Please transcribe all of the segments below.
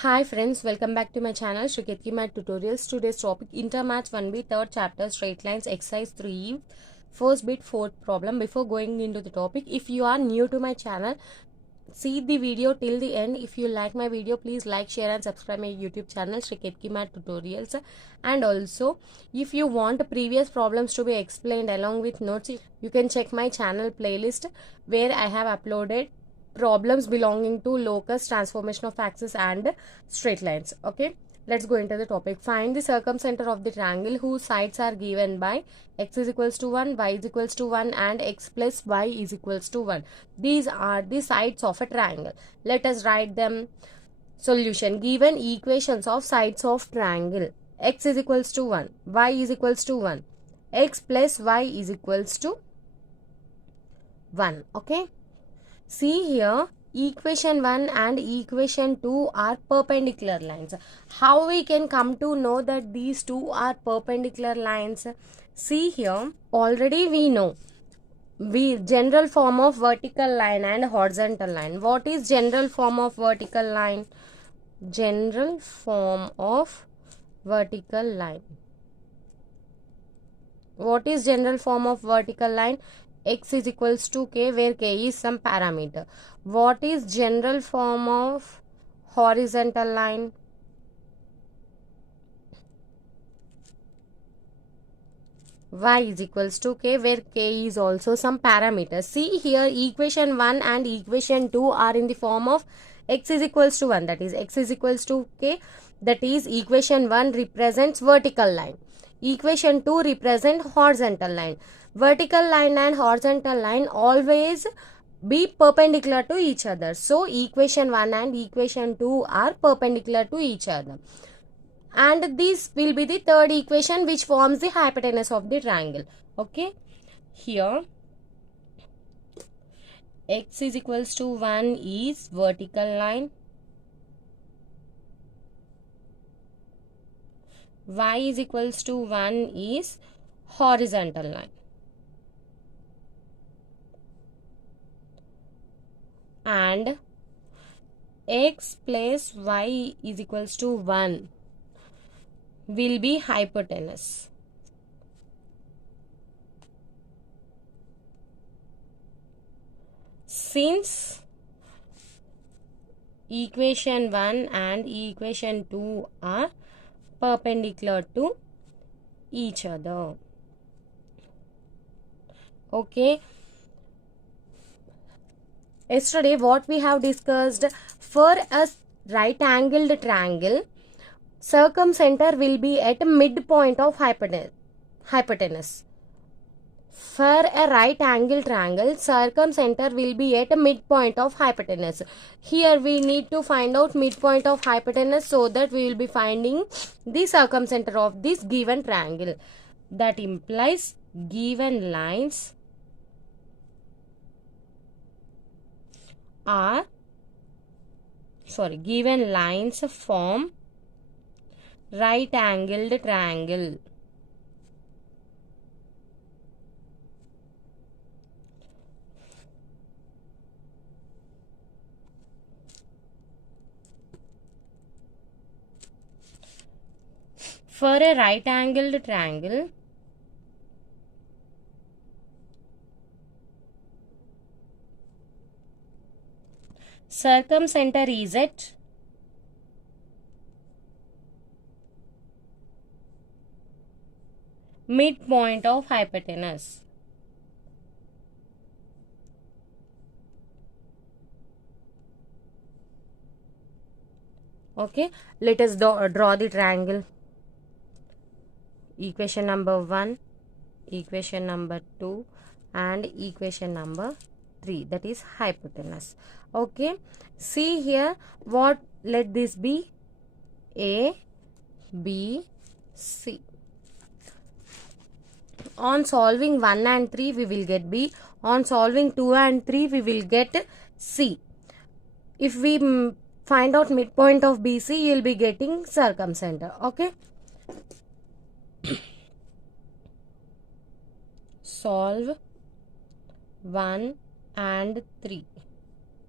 Hi friends, welcome back to my channel Shriketki Math Tutorials. Today's topic Intermaths 1B, third chapter, straight lines, exercise 3, first bit, fourth problem. Before going into the topic, if you are new to my channel, see the video till the end. If you like my video, please like, share and subscribe my YouTube channel Shriketki Math Tutorials. And also, if you want previous problems to be explained along with notes, you can check my channel playlist where I have uploaded problems belonging to locus, transformation of axis and straight lines. Okay, let's go into the topic. Find the circumcenter of the triangle whose sides are given by x is equals to 1, y is equals to 1 and x plus y is equals to 1. These are the sides of a triangle. Let us write them. Solution. Given equations of sides of triangle, x is equals to 1, y is equals to 1, x plus y is equals to 1. Okay, see here, equation 1 and equation 2 are perpendicular lines. How we can come to know that these two are perpendicular lines? See here, already we know general form of vertical line and horizontal line. What is general form of vertical line? General form of vertical line. What is general form of vertical line? X is equals to k, where k is some parameter. What is general form of horizontal line? Y is equals to k, where k is also some parameter. See here, equation 1 and equation 2 are in the form of x is equals to 1, that is x is equals to k, that is equation 1 represents vertical line. Equation 2 represent horizontal line. Vertical line and horizontal line always be perpendicular to each other. So equation 1 and equation 2 are perpendicular to each other. And this will be the third equation which forms the hypotenuse of the triangle. Okay, here x is equals to 1 is vertical line, y is equals to 1 is horizontal line, and x plus y is equals to 1 will be hypotenuse. Since equation 1 and equation 2 are perpendicular to each other. Okay, yesterday what we have discussed, for a right angled triangle, circumcenter will be at midpoint of hypotenuse. For a right angle triangle, circumcenter will be at a midpoint of hypotenuse. Here we need to find out midpoint of hypotenuse, so that we will be finding the circumcenter of this given triangle. That implies given lines form right angled triangle. For a right angled triangle, circumcenter is at midpoint of hypotenuse. Okay, let us draw the triangle. Equation number 1, equation number 2 and equation number 3, that is hypotenuse. Okay, see here, what, let this be A, B, C. On solving 1 and 3 we will get B. On solving 2 and 3 we will get C. If we find out midpoint of BC, you will be getting circumcenter. Okay, solve 1 and 3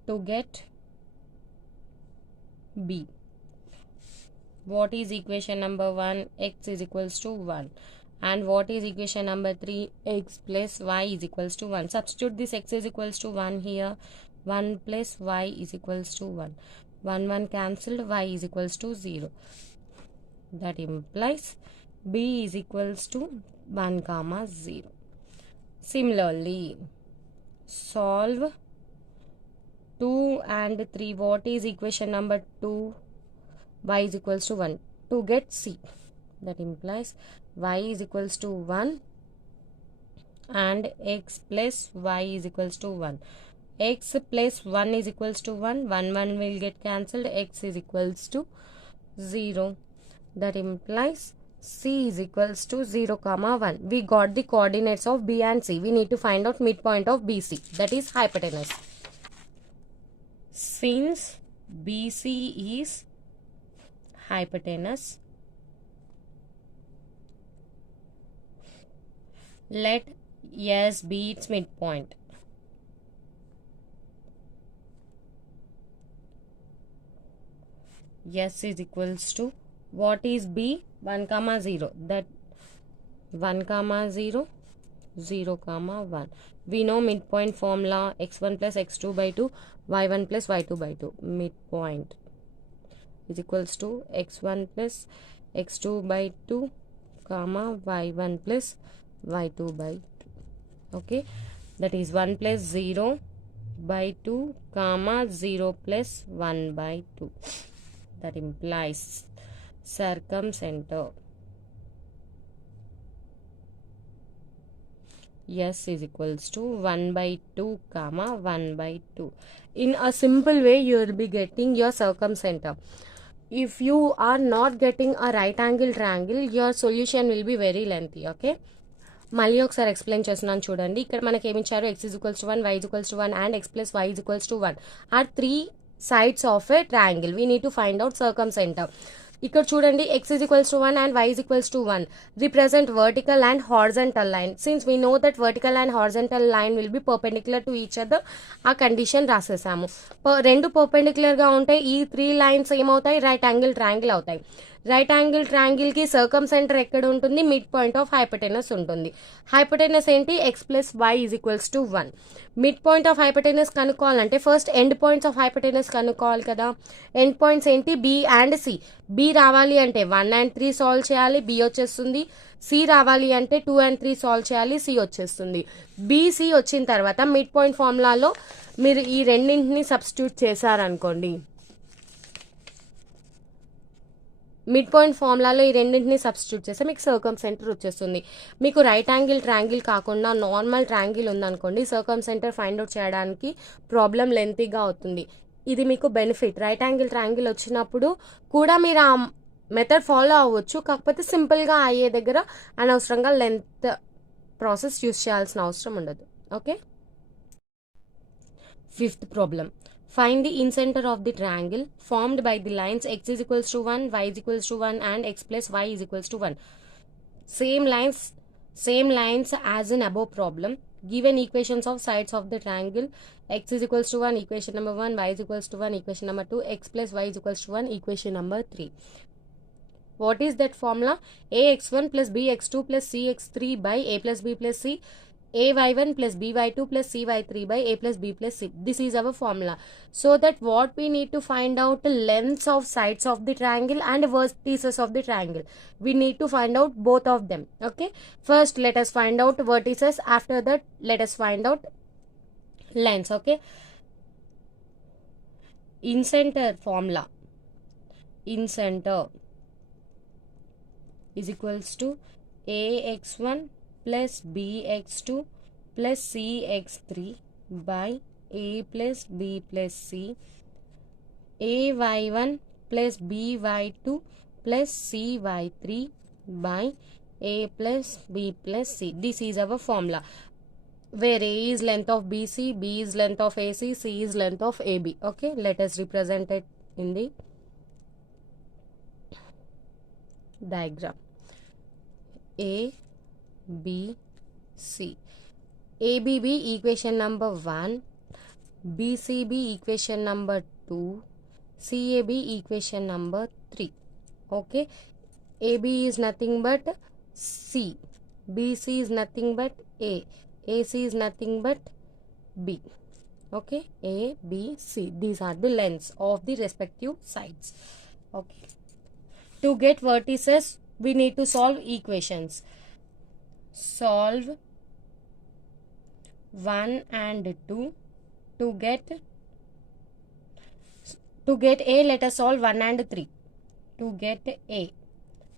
to get B. What is equation number 1? X is equals to 1. And what is equation number 3? X plus y is equals to 1. Substitute this x is equals to 1 here. 1 plus y is equals to 1. 1 cancelled, y is equals to 0. That implies b is equals to 1 comma 0. Similarly, solve 2 and 3. What is equation number 2? Y is equals to 1 to get c. That implies y is equals to 1 and x plus y is equals to 1. X plus 1 is equals to 1. 1 will get cancelled. X is equals to 0. That implies c is equals to 0 comma 1. We got the coordinates of b and c. We need to find out midpoint of bc, that is hypotenuse. Since bc is hypotenuse, let S be its midpoint. S is equals to, what is b? 1 comma 0. That 1 comma 0, 0 comma 1. We know midpoint formula, x1 plus x2 by 2, y1 plus y2 by 2. Midpoint is equals to x1 plus x2 by 2 comma y1 plus y2 by 2. Okay, that is 1 plus 0 by 2 comma 0 plus 1 by 2. That implies circumcenter S is equals to 1 by 2 comma 1 by 2. In a simple way, you will be getting your circumcenter. If you are not getting a right angle triangle, your solution will be very lengthy. Okay, మళ్ళీ ఒకసారి ఎక్స్ప్లెయిన్ చేస్తున్నాను చూడండి. ఇక్కడ మనకి ఏమి ఇచ్చారు? x is equals to 1, y is equals to 1 and x plus y is equals to 1 are 3 sides of a triangle. We need to find out circumcenter. ఇక్కడ చూడండి, x is equals to 1 and y is equals to 1 represent vertical and horizontal line. Since we know that vertical and horizontal line will be perpendicular to each other, ఆ condition రాసేసాము. రెండు పర్పెండిక్యులర్గా ఉంటాయి. ఈ 3 lines ఏమవుతాయి? Right angle triangle అవుతాయి. Right angle ట్రయాంగిల్కి circumcentre ఎక్కడ ఉంటుంది? మిడ్ పాయింట్ ఆఫ్ హైపోటెనస్ ఉంటుంది. హైపోటెనస్ ఏంటి? X plus Y is equals to 1. Mid point of hypotenuse కనుక్కోవాలంటే first end points of hypotenuse కనుక్కోవాలి కదా. ఎండ్ పాయింట్స్ ఏంటి? B and C. బి రావాలి అంటే 1 and 3 సాల్వ్ చేయాలి, బి వచ్చేస్తుంది. సి రావాలి అంటే 2 and 3 సాల్వ్ చేయాలి, సి వచ్చేస్తుంది. బీసీ వచ్చిన తర్వాత మిడ్ పాయింట్ ఫార్ములాలో మీరు ఈ రెండింటిని సబ్స్టిట్యూట్ చేశారనుకోండి, మిడ్ పాయింట్ ఫార్ములాలో ఈ రెండింటిని సబ్స్టిట్యూట్ చేస్తే మీకు సర్కమ్సెంటర్ వచ్చేస్తుంది. మీకు రైట్ యాంగిల్ ట్రయాంగిల్ కాకుండా నార్మల్ ట్రయాంగిల్ ఉందనుకోండి, సర్కమ్సెంటర్ ఫైండ్ అవుట్ చేయడానికి ప్రాబ్లం లెంతీగా అవుతుంది. ఇది మీకు బెనిఫిట్. రైట్ యాంగిల్ ట్రయాంగిల్ వచ్చినప్పుడు కూడా మీరు ఆ మెథడ్ ఫాలో అవ్వచ్చు, కాకపోతే సింపుల్గా అయ్యే దగ్గర అనవసరంగా లెంత్ ప్రాసెస్ యూస్ చేయాల్సిన అవసరం ఉండదు. Okay, fifth problem. Find the incenter of the triangle formed by the lines x is equals to 1, y is equals to 1 and x plus y is equals to 1. Same lines as in above problem. Given equations of sides of the triangle, x is equals to 1, equation number 1, y is equals to 1, equation number 2, x plus y is equals to 1, equation number 3. What is that formula? ax1 plus bx2 plus cx3 by a plus b plus c, ay1 plus by2 plus cy3 by a plus b plus c. This is our formula. So that what we need to find out the lengths of sides of the triangle and vertices of the triangle. We need to find out both of them. Okay, first let us find out vertices, after that let us find out lengths. Okay, incenter formula. Incenter is equals to ax1 plus bx2 plus cx3 by a plus b plus c, ay1 plus by2 plus cy3 by a plus b plus c. This is our formula, where a is length of bc, b is length of ac, c is length of ab. Okay, let us represent it in the diagram. A, B, C. ABB equation number 1, BCB equation number 2, CAB equation number 3. Okay, AB is nothing but C, BC is nothing but A, AC is nothing but B. Okay, A, B, C, these are the lengths of the respective sides. Okay, to get vertices we need to solve equations. Solve 1 and 2. To get A, let us solve 1 and 3. To get A,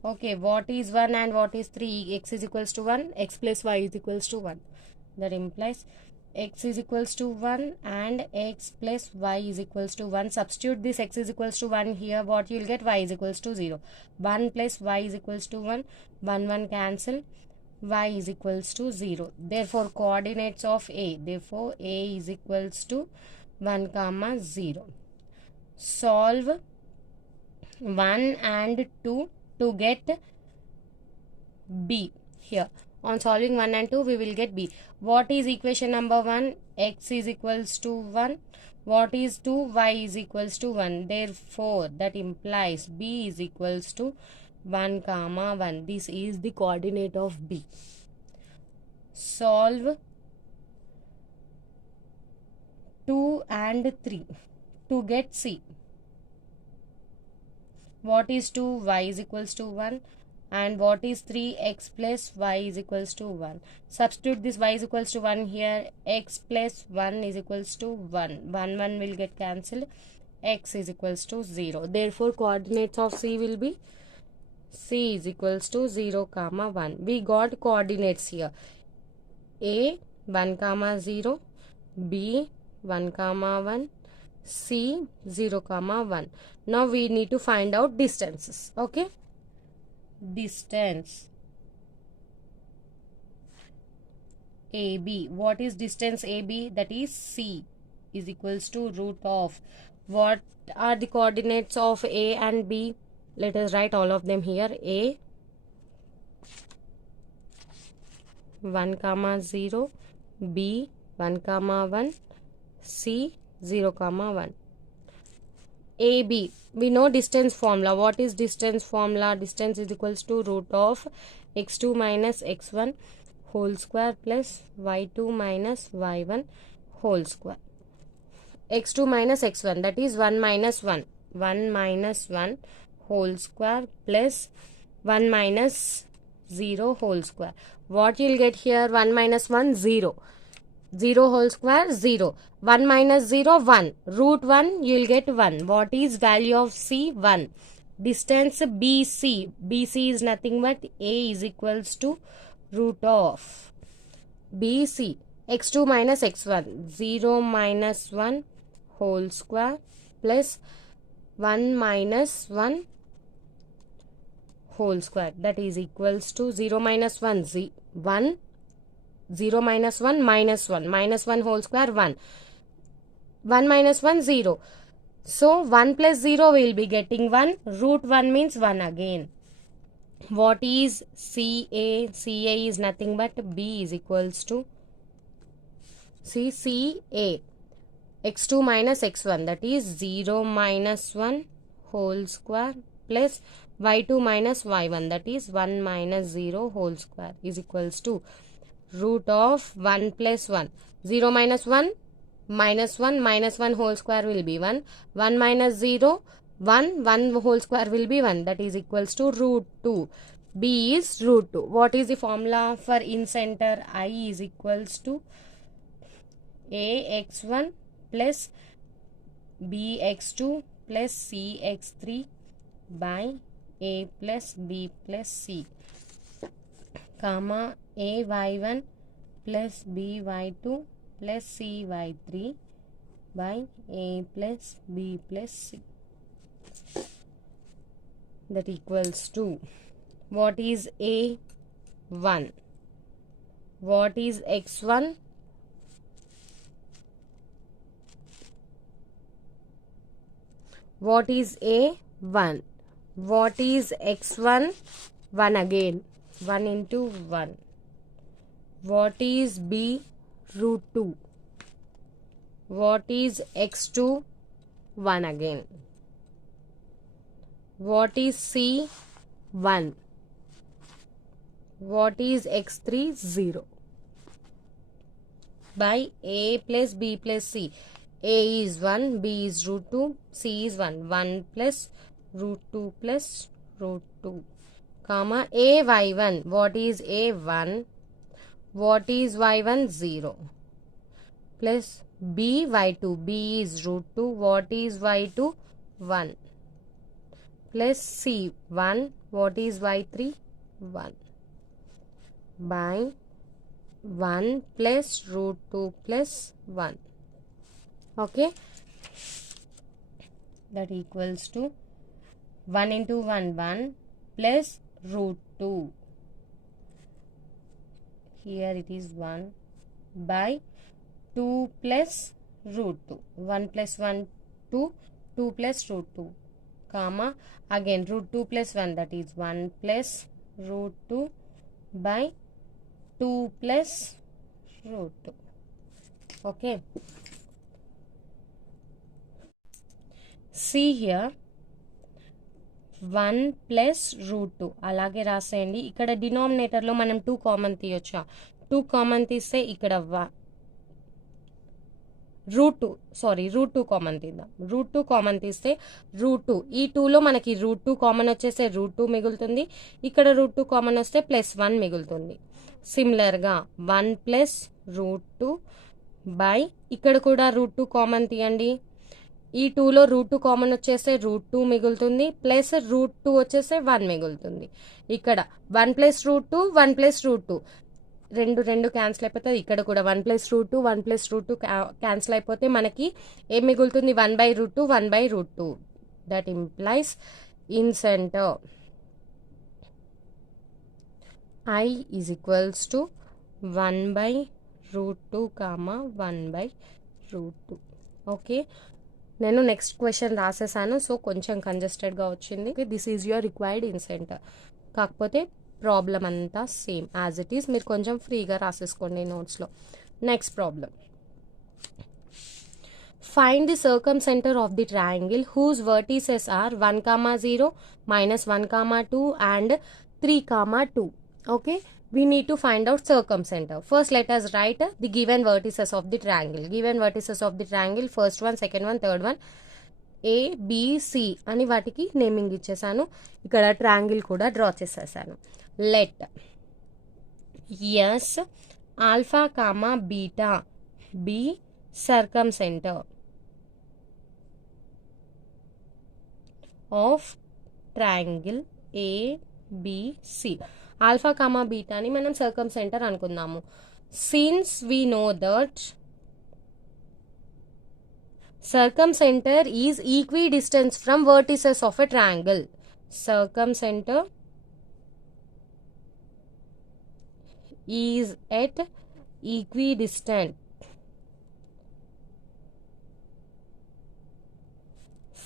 okay, what is 1 and what is 3? X is equals to 1, x plus y is equals to 1. That implies x is equals to 1 and x plus y is equals to 1. Substitute this x is equals to 1 here. What you will get? Y is equals to 0. 1 plus y is equals to 1. 1 cancel. Y is equals to 0. Therefore, coordinates of A. Therefore, A is equals to 1, 0. Solve 1 and 2 to get B. Here, on solving 1 and 2, we will get B. What is equation number 1? X is equals to 1. What is 2? Y is equals to 1. Therefore, that implies B is equals to 1, 1. This is the coordinate of B. Solve 2 and 3 to get C. What is 2? Y is equals to 1. And what is 3? X plus y is equals to 1. Substitute this y is equals to 1 here. X plus 1 is equals to 1. 1 will get cancelled. X is equals to 0. Therefore, coordinates of C will be C is equals to 0, 1. We got coordinates here. A 1, 0. B 1, 1. C 0, 1. Now we need to find out distances. Okay. Distance AB. What is distance AB? That is C is equals to root of. What are the coordinates of A and B? Let us write all of them here. A 1, 0. B 1, 1. C 0, 1. AB. We know distance formula. What is distance formula? Distance is equals to root of x2 minus x1 whole square plus y2 minus y1 whole square. x2 minus x1, that is 1 minus 1. 1 minus 1 whole square plus 1 minus 0 whole square. What you will get here? 1 minus 1, 0. 0 whole square, 0. 1 minus 0, 1. Root 1, you will get 1. What is value of C? 1. Distance BC. BC is nothing but A is equals to root of BC. x2 minus x1. 0 minus 1 whole square plus 1 minus 1 whole square. That is equals to 0 minus 1, 1. 0 minus 1, minus 1. Minus 1 whole square, 1. 1 minus 1, 0. So, 1 plus 0 we will be getting 1. Root 1 means 1 again. What is CA? CA is nothing but B is equals to CA. x2 minus x1, that is 0 minus 1 whole square plus y2 minus y1, that is 1 minus 0 whole square is equals to root of 1 plus 1. 0 minus 1, minus 1, minus 1 whole square will be 1. 1 minus 0, 1, 1 whole square will be 1. That is equals to root 2. B is root 2. What is the formula for in center? I is equals to AX1 plus BX2 plus CX3 by A plus B plus C, comma AY1 plus BY2 plus CY3 by A plus B plus C. That equals to, what is A1? What is X1? What is A1? What is X1? 1 again. 1 into 1. What is B? Root 2. What is X2? 1 again. What is C? 1. What is x3? 0. By A plus B plus C. A is 1, B is root 2, C is 1. 1 plus root 2 plus root 2. Comma A y1. What is A? 1. What is y1? 0. Plus B y2. B is root 2. What is y2? 1. Plus C 1. What is y3? 1. By 1 plus root 2 plus 1. Okay. That equals to 1 into 1 1 plus root 2. Here it is 1 by 2 plus root 2. 1 plus 1 2. 2 plus root 2. Comma again root 2 plus 1, that is 1 plus root 2 by 2 plus root 2. Okay. See here 1 plus root 2 అలాగే రాసేయండి. ఇక్కడ డినామినేటర్లో మనం 2 కామన్ తీయొచ్చా? 2 కామన్ తీస్తే ఇక్కడ రూట్ 2 కామన్ తీద్దాం. రూట్ 2 కామన్ తీస్తే రూట్ 2, ఈ 2లో మనకి రూట్ 2 కామన్ వచ్చేస్తే రూట్ 2 మిగులుతుంది. ఇక్కడ రూట్ 2 కామన్ వస్తే ప్లస్ 1 మిగులుతుంది. సిమిలర్గా 1 ప్లస్ రూట్ 2 బై ఇక్కడ కూడా రూట్ 2 కామన్ తీయండి. ఈ 2లో రూట్ 2 కామన్ వచ్చేస్తే రూట్ 2 మిగులుతుంది. ప్లస్ రూట్ 2 వచ్చేస్తే 1 మిగులుతుంది. ఇక్కడ 1 ప్లస్ రూట్ 2 1 ప్లస్ రూట్ 2 రెండు క్యాన్సిల్ అయిపోతుంది. ఇక్కడ కూడా 1 ప్లస్ రూట్ 2 1 ప్లస్ రూట్ 2 క్యాన్సిల్ అయిపోతే మనకి ఏం మిగులుతుంది? 1 by root 2 1 by root 2. That implies in centre I is equals to 1 by root 2 comma 1 by root 2. ఓకే, నేను నెక్స్ట్ క్వశ్చన్ రాసేసాను. సో కొంచెం కంజెస్టెడ్గా వచ్చింది. This is your required in centre. కాకపోతే ప్రాబ్లం అంతా సేమ్ యాజ్ ఇట్ ఈస్. మీరు కొంచెం ఫ్రీగా రాసేసుకోండి నోట్స్లో. Next problem. Find the circumcenter of the triangle whose vertices are 1, 0, minus 1, 2 and 3, 2. Okay, we need to find out circumcenter. First let us write the given vertices of the triangle. Given vertices of the triangle, first one, second one, third one, A, B, C అని వాటికి నేమింగ్ ఇచ్చేసాను. ఇక్కడ ట్రయాంగిల్ కూడా draw చేసేసాను. Let S alpha comma beta B circumcentre of triangle ABC. Alpha comma బీటాని మనం circumcentre అనుకుందాము. Since we know that circumcenter is equidistant from vertices of a triangle. Circumcenter is at equidistant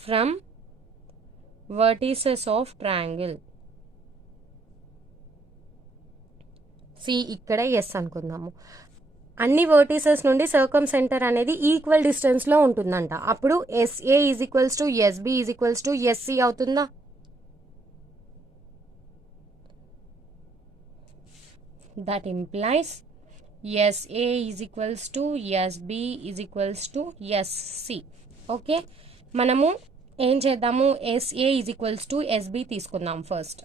from vertices of triangle. See ఇక్కడ ఎస్ అనుకుందాము. అన్ని వర్టిసెస్ నుండి సర్కమ్సెంటర్ అనేది ఈక్వల్ డిస్టెన్స్లో ఉంటుందంట. అప్పుడు SA is equals to SB is equals to SC అవుతుందా? That implies SA is equals to SB is equals to SC. Okay, మనము ఏం చేద్దాము? SA is equals to SB తీసుకుందాం. First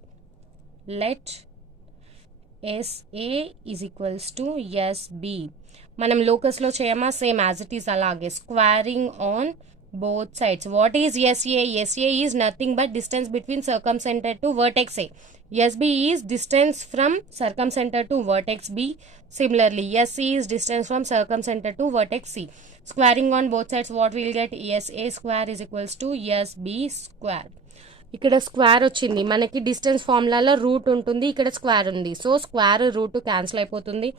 let SA is equals to SB. మనం లోకస్లో చేయమా? Same as it is అలాగే. Squaring on both sides. What is SA? SA is nothing but distance between circumcentre to vertex A. SB is distance from సర్కమ్సెంటర్ to vertex B. Similarly, SC is distance from circumcenter to vertex C. Squaring on both sides, what we will get? SA square is equals to SB square. ఇక్కడ స్క్వేర్ వచ్చింది. మనకి డిస్టెన్స్ ఫార్ములాలో రూట్ ఉంటుంది, ఇక్కడ స్క్వేర్ ఉంది. So square root cancel అయిపోతుంది.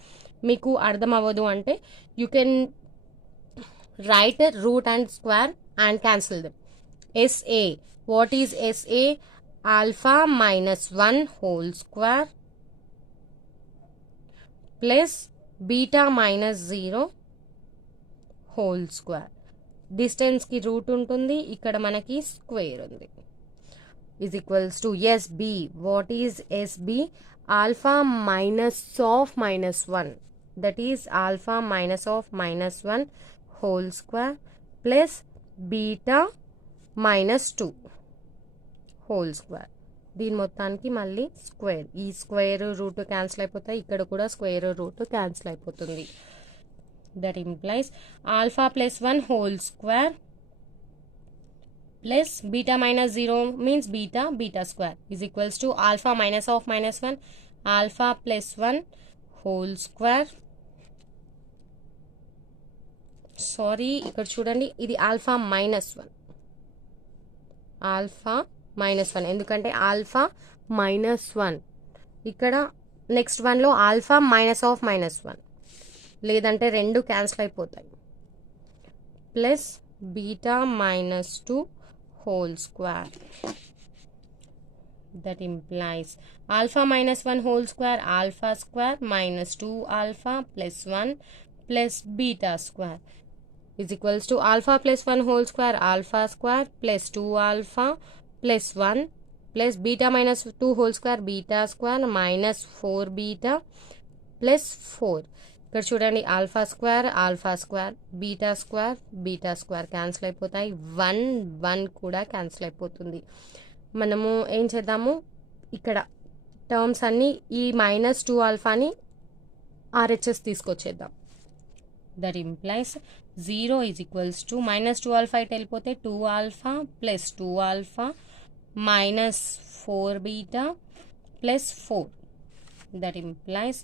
మీకు అర్థం అవ్వదు అంటే you can write root and square and cancel them. SA, what is SA? Alpha minus 1 whole square plus beta minus 0 whole square. డిస్టెన్స్కి రూట్ ఉంటుంది, ఇక్కడ మనకి స్క్వేర్ ఉంది. is equals to SB. What is SB? Alpha minus of minus 1. That is alpha minus of minus 1 whole square plus beta minus 2 whole square. దీని మొత్తానికి మళ్ళీ స్క్వేర్. ఈ square root cancel అయిపోతాయి, ఇక్కడ కూడా స్క్వేర్ రూట్ క్యాన్సిల్ అయిపోతుంది. That implies alpha plus 1 whole square plus beta minus 0 means beta square is equals to alpha minus of minus 1 alpha plus 1 whole square. Sorry, ఇక్కడ చూడండి, ఇది ఆల్ఫా మైనస్ 1, ఆల్ఫా మైనస్ 1 ఎందుకంటే alpha minus 1. ఇక్కడ నెక్స్ట్ వన్లో alpha minus of minus 1, లేదంటే రెండు క్యాన్సిల్ అయిపోతాయి. Plus beta minus 2 whole square. That implies alpha minus 1 whole square alpha square minus 2 alpha plus 1 plus beta square is equals to alpha plus 1 whole square alpha square plus 2 alpha plus 1 plus beta minus 2 whole square beta square minus 4 beta plus 4. ఇక్కడ చూడండి, alpha square beta square cancel అయిపోతాయి, 1 కూడా క్యాన్సిల్ అయిపోతుంది. మనము ఏం చేద్దాము, ఇక్కడ terms అన్నీ ఈ మైనస్ 2 ఆల్ఫాని ఆర్హెచ్ఎస్ తీసుకొచ్చేద్దాం. That implies 0 is equals to minus 2 alpha ఇటు వెళ్ళిపోతే 2 alpha plus 2 alpha minus 4 beta plus 4. That implies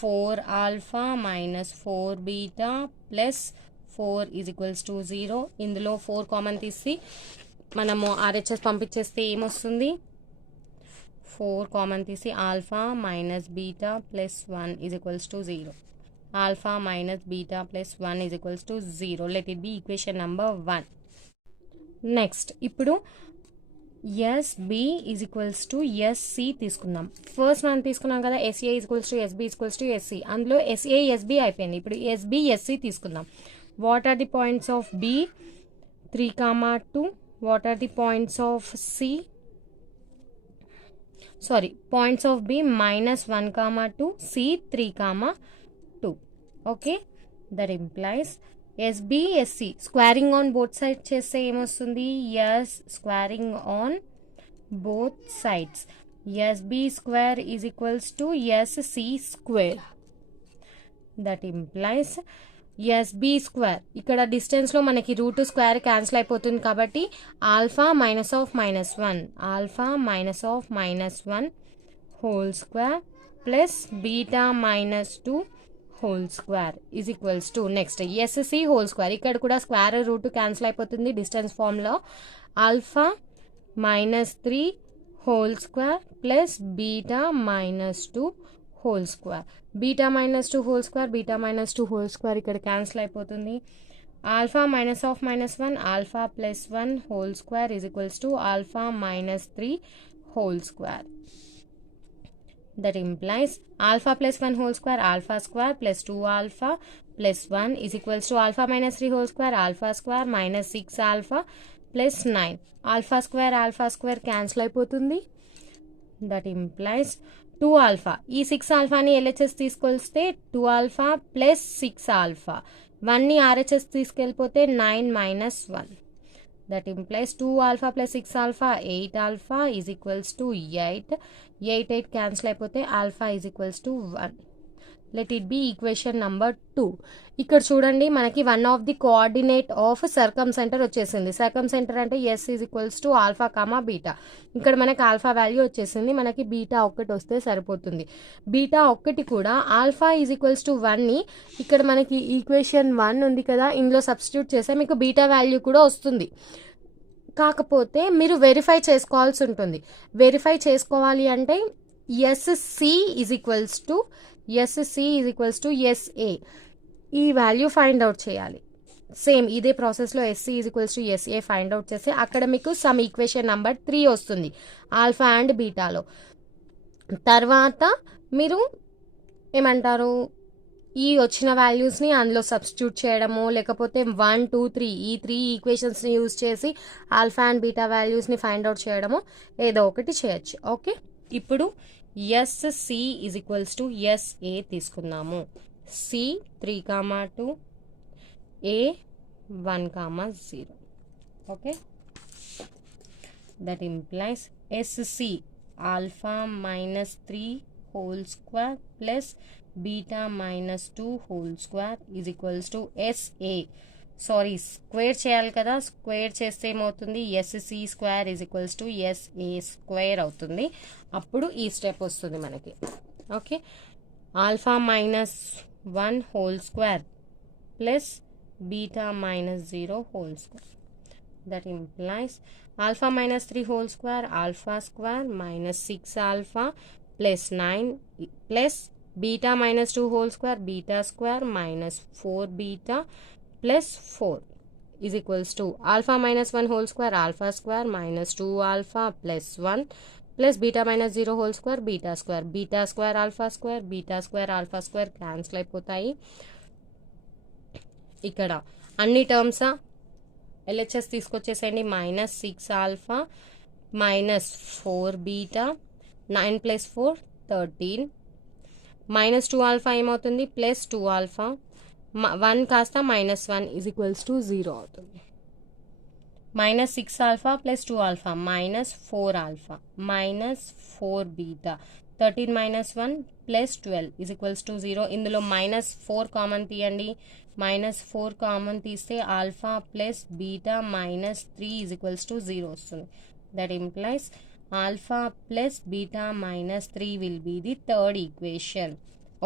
4 alpha minus 4 beta plus 4 is equals to 0. ఇందులో 4 కామన్ తీసి మనము ఆర్హెచ్ఎస్ పంపించేస్తే ఏమొస్తుంది, 4 కామన్ తీసి alpha minus beta plus 1 is equals to 0. Alpha minus beta plus 1 is equals to 0. Let it be equation number 1. Next ఇప్పుడు SB is equals to SC తీసుకుందాం. First మనం తీసుకున్నాం కదా, SA is equals to SB is equals to SC. అందులో SA SB అయిపోయింది, ఇప్పుడు SB SC తీసుకుందాం. What are the points of B? 3,2. What are the points of C? Sorry, points of B -1,2, C 3,2. Okay, that implies SB SC squaring on both sides చేస్తే ఏమొస్తుంది, yes squaring on both sides SB square is equals to SC square. That implies SB square, ఇక్కడ డిస్టెన్స్లో మనకి root square cancel అయిపోతుంది కాబట్టి alpha minus of minus 1 whole square plus beta minus 2 whole square is equals to next SC whole square. ఇక్కడ కూడా square root cancel అయిపోతుంది distance ఫార్మ్లో. Alpha minus 3 whole square plus beta minus 2 whole square. Beta minus 2 whole square ఇక్కడ క్యాన్సిల్ అయిపోతుంది. Alpha minus of minus 1 alpha plus 1 whole square is equals to alpha minus 3 whole square. That implies alpha plus 1 whole square alpha square plus 2 alpha plus 1 is equals to alpha minus 3 whole square alpha square minus 6 alpha plus 9. Alpha square cancel అయిపోతుంది. That implies 2 alpha. ఈ 6 alphaని LHS తీసుకొస్తే 2 alpha plus 6 alpha. 1ని RHS తీసుకెళ్ళిపోతే 9 minus 1. That implies 2 alpha plus 6 alpha 8 alpha is equals to 8. 8 cancel అయిపోతే alpha is equals to 1. Let it be equation number 2. ఇక్కడ చూడండి, మనకి one of the coordinate of circum centre వచ్చేసింది. సర్కమ్ సెంటర్ అంటే S is equals to alpha comma beta. ఇక్కడ మనకి alpha value వచ్చేసింది, మనకి బీటా ఒక్కటి వస్తే సరిపోతుంది. బీటా ఒక్కటి కూడా ఆల్ఫా ఈజ్ ఈక్వల్స్ టు 1ని ఇక్కడ మనకి ఈక్వేషన్ 1 ఉంది కదా, ఇందులో సబ్స్టిట్యూట్ చేస్తే మీకు బీటా వాల్యూ కూడా వస్తుంది. కాకపోతే మీరు వెరిఫై చేసుకోవాల్సి ఉంటుంది. వెరిఫై చేసుకోవాలి అంటే SC is equals to SA ఈ వాల్యూ ఫైండ్ అవుట్ చేయాలి. సేమ్ ఇదే ప్రాసెస్లో SC is equals to SA find out చేస్తే అక్కడ మీకు సమ్ ఈక్వేషన్ నెంబర్ 3 వస్తుంది ఆల్ఫా అండ్ బీటాలో. తర్వాత మీరు ఏమంటారు, ఈ వచ్చిన వాల్యూస్ని అందులో సబ్స్టిట్యూట్ చేయడము, లేకపోతే 1, 2, 3 ఈ 3 ఈక్వేషన్స్ని యూజ్ చేసి ఆల్ఫా అండ్ బీటా వాల్యూస్ని ఫైండ్ అవుట్ చేయడము ఏదో ఒకటి చేయొచ్చు. ఓకే, ఇప్పుడు SC is equals to SA తీసుకుందాము. C 3, 2, A 1, 0. Okay, that implies SC alpha minus 3 whole square plus beta minus 2 whole square is equals to SA. Sorry, square చేయాలి కదా, స్క్వేర్ చేస్తే ఏమవుతుంది, SC square is equals to SA square అవుతుంది. అప్పుడు ఈ స్టెప్ వస్తుంది మనకి. Okay, alpha minus 1 whole square plus beta minus 0 whole square. That implies alpha minus 3 whole square alpha square minus 6 alpha plus 9 plus beta minus 2 whole square beta square minus 4 beta plus 4 is equals to alpha minus 1 whole square alpha square minus 2 alpha plus 1 plus beta minus 0 whole square beta square alpha square beta square alpha square cancel అయిపోతాయి. ఇక్కడ అన్ని టర్మ్స్ LHS తీసుకొచ్చేసేయండి. Minus 6 alpha minus 4 beta 9 + 4 13 minus 2 alpha ఏమవుతుంది, plus 2 alpha 1 కాస్త -1 is equals to 0 అవుతుంది. Minus 6 alpha plus 2 alpha minus 4 alpha minus 4 beta 13 - 1 + 12 is equals to 0. ఇందులో -4 common తీయండి. -4 కామన్ తీస్తే alpha plus beta -3 is equals to 0 వస్తుంది. That implies alpha plus beta -3 will be the third equation.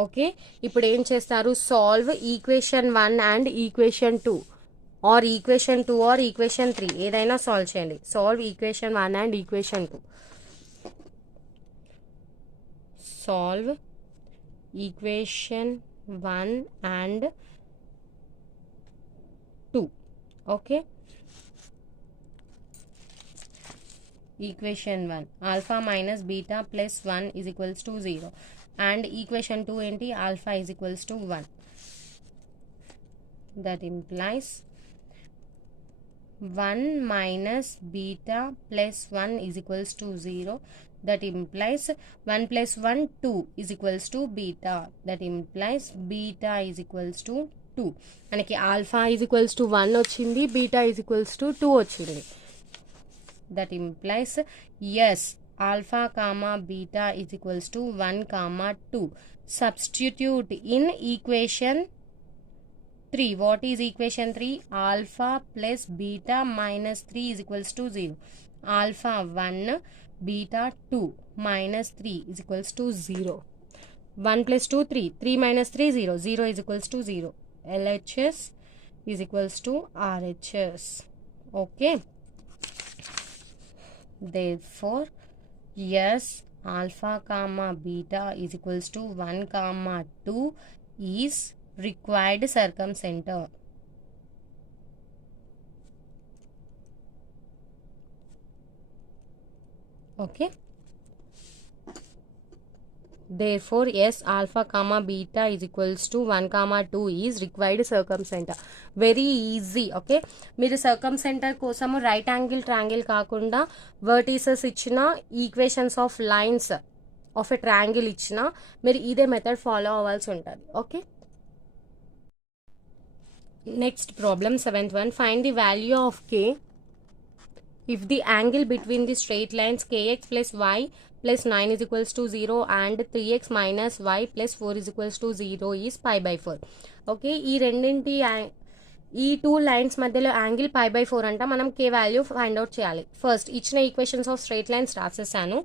Okay, ఇప్పుడు ఏం చేస్తారు, solve equation 1 and equation 2 or equation 2 or equation 3 ఏదైనా solve చేయండి. Solve equation 1 and equation 2. Solve equation 1 and 2. Okay, equation 1 alpha minus beta plus 1 is equals to 0 and equation 2 enti alpha is equals to 1. That implies 1 minus beta plus 1 is equals to 0. That implies 1 plus 1 2 is equals to beta. That implies beta is equals to 2. మనకి alpha is equals to 1 వచ్చింది, beta is equals to 2 వచ్చింది. That implies S alpha comma beta is equals to 1, 2. Substitute in equation 3. What is equation 3? Alpha plus beta -3 is equals to 0. Alpha 1 beta 2 -3 is equals to 0. 1 + 2 3 3 - 3 0 0 is equals to 0. LHS is equals to RHS. Okay, therefore yes alpha comma beta is equals to 1, 2 is required circumcenter. Okay, therefore yes alpha comma beta is equals to 1, 2 is required circumcenter. Very easy. Okay, మీరు సర్కమ్సెంటర్ కోసము right angle triangle కాకుండా వర్టిసెస్ ఇచ్చిన equations of lines of a triangle ఇచ్చిన మీరు ఇదే method follow అవ్వాల్సి ఉంటుంది. Okay, next problem 7th one. Find the value of k if the angle between the straight lines kx plus y plus 9 is equals to 0 and 3x minus y plus 4 is equals to 0 is π/4. ఓకే, ఈ రెండింటి ఈ 2 లైన్స్ మధ్యలో angle π/4 అంట. మనం k value find out చేయాలి. ఫస్ట్ ఇచ్చిన equations of straight lines రాసేసాను.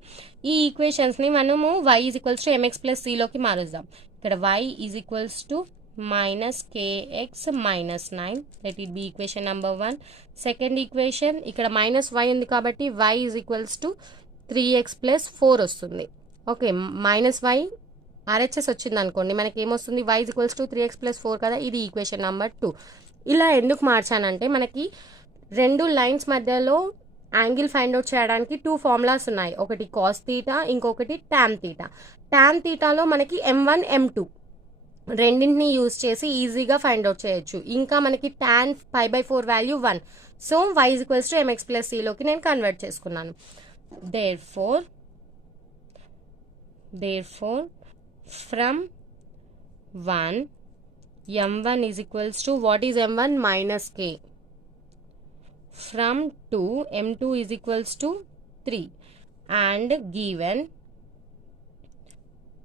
ఈ ఈక్వేషన్స్ని మనము y is equals to mx plus c లోకి మారుద్దాం. ఇక్కడ y is equals to minus kx minus 9, let it be equation number 1. Second equation ఇక్కడ మైనస్ y ఉంది కాబట్టి y is equals to 3x plus 4 వస్తుంది. ఓకే, -y RHS వచ్చింది అనుకోండి, మనకి ఏమొస్తుంది, y is equals to 3x plus 4 కదా, ఇది ఈక్వేషన్ నెంబర్ 2. ఇలా ఎందుకు మార్చానంటే మనకి రెండు లైన్స్ మధ్యలో యాంగిల్ ఫైండ్ అవుట్ చేయడానికి 2 ఫార్ములాస్ ఉన్నాయి. ఒకటి కాస్ తీటా, ఇంకొకటి టాన్ తీటా. టాన్ తీటాలో మనకి m1 m2 రెండింటిని యూజ్ చేసి ఈజీగా ఫైండ్ అవుట్ చేయొచ్చు. ఇంకా మనకి tan π/4 value 1. So y equals to mx plus cలోకి నేను కన్వర్ట్ చేసుకున్నాను. therefore from 1 m1 is equals to, what is m1? minus k. From 2 m2 is equals to 3 and given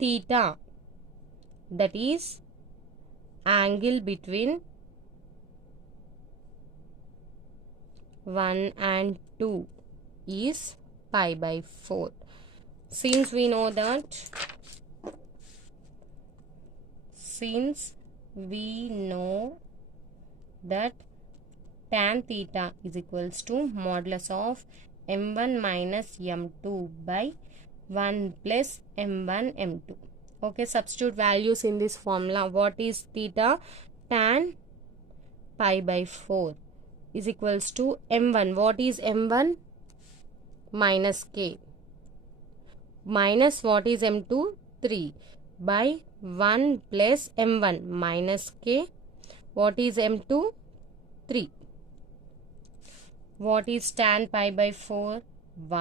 theta, that is angle between 1 and 2 is π/4. Since we know that tan theta is equals to modulus of m1 minus m2 by 1 plus m1 m2. Okay, substitute values in this formula. What is theta? Tan π/4 is equals to m1. What is m1? minus k. Minus what is m2? 3 by 1 plus m1 minus k. What is m2? 3. What is tan π/4?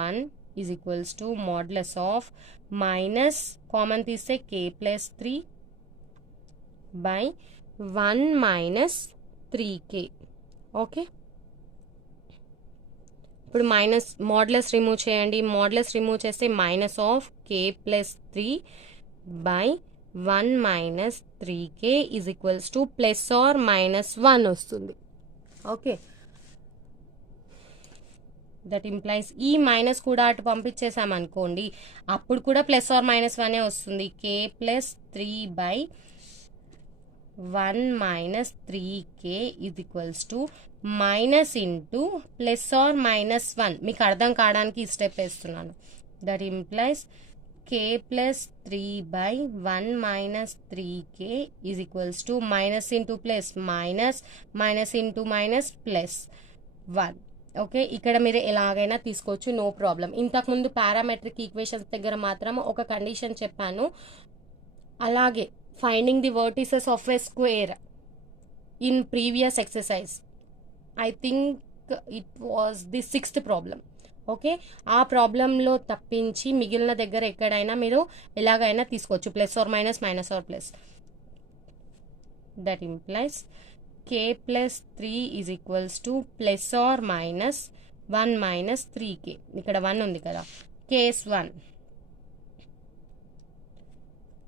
1 is equals to modulus of minus common తీస్తే k plus 3 by 1 minus 3k. Okay, ఇప్పుడు minus modulus remove చేయండి. Modulus remove చేస్తే minus of k plus 3 by 1 minus 3k is equals to plus or minus 1 వస్తుంది. Okay, that implies ఈ minus కూడా అటు పంపించేసామనుకోండి, అప్పుడు కూడా ప్లస్ ఆర్ మైనస్ 1 వస్తుంది. k plus 3 by 1 minus 3k is equals to minus into plus or minus 1. మీకు అర్థం కావడానికి ఈ స్టెప్ వేస్తున్నాను. దట్ ఇంప్లైస్ k plus 3 by 1 minus 3k is equals to minus into plus minus, minus into minus plus 1. Okay, ఇక్కడ మీరు ఎలాగైనా తీసుకోవచ్చు, no problem. ఇంతకుముందు పారామెట్రిక్ ఈక్వేషన్స్ దగ్గర మాత్రం ఒక కండిషన్ చెప్పాను. అలాగే finding the vertices of a square in previous exercise, I think it was the 6th problem. Okay, ఆ ప్రాబ్లంలో తప్పించి మిగిలిన దగ్గర ఎక్కడైనా మీరు ఎలాగైనా తీసుకోవచ్చు, plus or minus, minus or plus. That implies k plus 3 is equals to plus or minus 1 minus 3k. ఇక్కడ 1 ఉంది కదా, case 1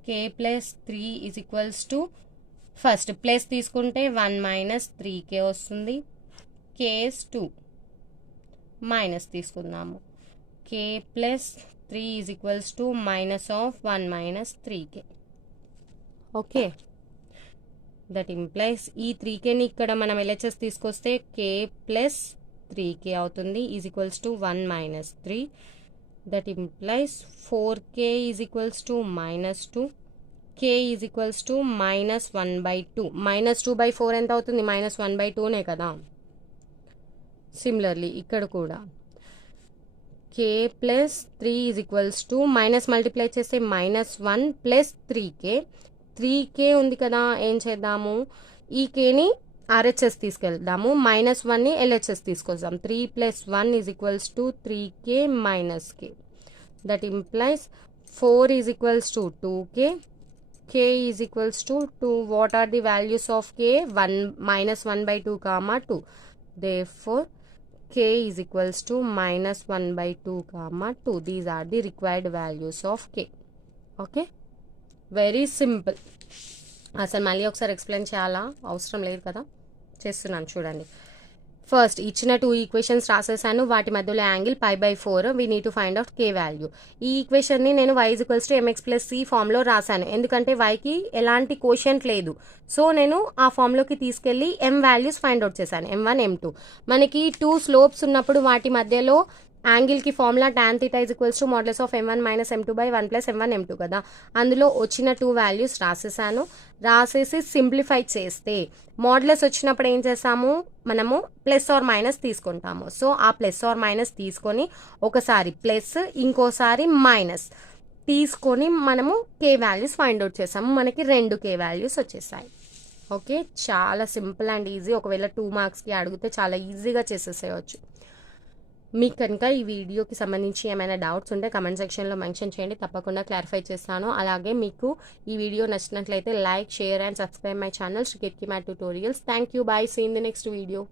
k plus 3 is equals to, first plus తీసుకుంటే 1 minus 3k వస్తుంది. కేస్ 2 మైనస్ తీసుకుందాము. k plus 3 is equals to minus of 1 minus 3k. Okay, that implies ఈ 3kని ఇక్కడ మనం LHS తీసుకొస్తే k plus 3k అవుతుంది, ఈజ్ ఈక్వల్స్ టు 1 minus 3. That implies 4k is equals to minus 2, k is equals to minus 1/2. మైనస్ 2/4 ఎంత అవుతుంది? మైనస్ 1/2నే కదా. సిమిలర్లీ ఇక్కడ కూడా k plus 3 is equals to, minus multiply చేస్తే మైనస్ 1 plus 3k. 3k ఉంది కదా, ఏం చేద్దాము, ఈ kని RHS తీసుకెళ్దాము, మైనస్ 1ని LHS తీసుకొద్దాం. 3 plus 1 is equals to 3k minus k. That implies 4 is equals to 2k, k is equals to 2. What are the values of k? 1 minus 1/2 comma 2. therefore k is equals to minus 1/2 comma 2. These are the required values of k. Okay, very simple. అసలు మళ్ళీ ఒకసారి ఎక్స్ప్లెయిన్ చేయాలా? అవసరం లేదు కదా, చేస్తున్నాను చూడండి. ఫస్ట్ ఇచ్చిన 2 ఈక్వేషన్స్ రాసేసాను, వాటి మధ్యలో angle π/4. We need to find out k value. ఈ ఈక్వేషన్ని నేను y equals to mx plus c ఫామ్లో రాశాను, ఎందుకంటే yకి ఎలాంటి కోషియంట్ లేదు. సో నేను ఆ ఫామ్లోకి తీసుకెళ్ళి m వాల్యూస్ ఫైండ్ అవుట్ చేశాను, m1 m2. మనకి 2 స్లోప్స్ ఉన్నప్పుడు వాటి మధ్యలో యాంగిల్కి formula tan θ is equals to modulus of m1 minus m2 by 1 plus m1 m2 కదా. అందులో వచ్చిన 2 వాల్యూస్ రాసేసాను. రాసేసి సింప్లిఫై చేస్తే మోడ్యులస్ వచ్చినప్పుడు ఏం చేస్తాము, మనము ప్లస్ ఆర్ మైనస్ తీసుకుంటాము. సో ఆ ప్లస్ ఆర్ మైనస్ తీసుకొని ఒకసారి ప్లస్, ఇంకోసారి మైనస్, తీసుకొని మనము కే వాల్యూస్ ఫైండ్ అవుట్ చేసాము. మనకి 2 కే వాల్యూస్ వచ్చేసాయి. ఓకే, చాలా సింపుల్ అండ్ ఈజీ. ఒకవేళ 2 మార్క్స్కి అడిగితే చాలా ఈజీగా చేసేసేయచ్చు. మీకు కనుక ఈ వీడియోకి సంబంధించి ఏమైనా డౌట్స్ ఉంటే కమెంట్ సెక్షన్లో మెన్షన్ చేయండి, తప్పకుండా క్లారిఫై చేస్తాను. అలాగే మీకు ఈ వీడియో నచ్చినట్లయితే like, share and subscribe my channel Sriketh math tutorials. Thank you, bye, see in the next video.